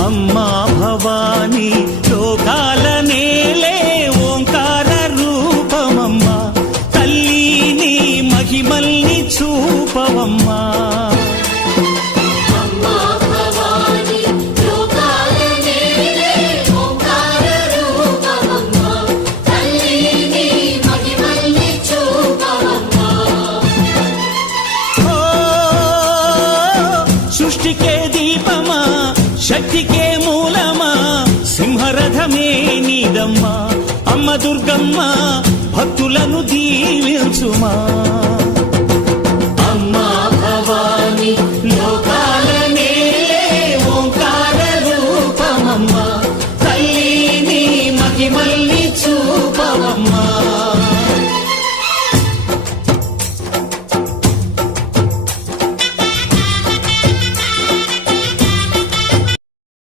అమ్మా భవానీ లోకాల నేలే ఓంకార రూపమమ్మా తల్లి నీ మహిమల్ని చూపవమ్మా సృష్టికే దీపమా శక్తికే మూలమా సింహరథమే నీదమ్మా అమ్మ దుర్గమ్మ భక్తులను దీవించుమా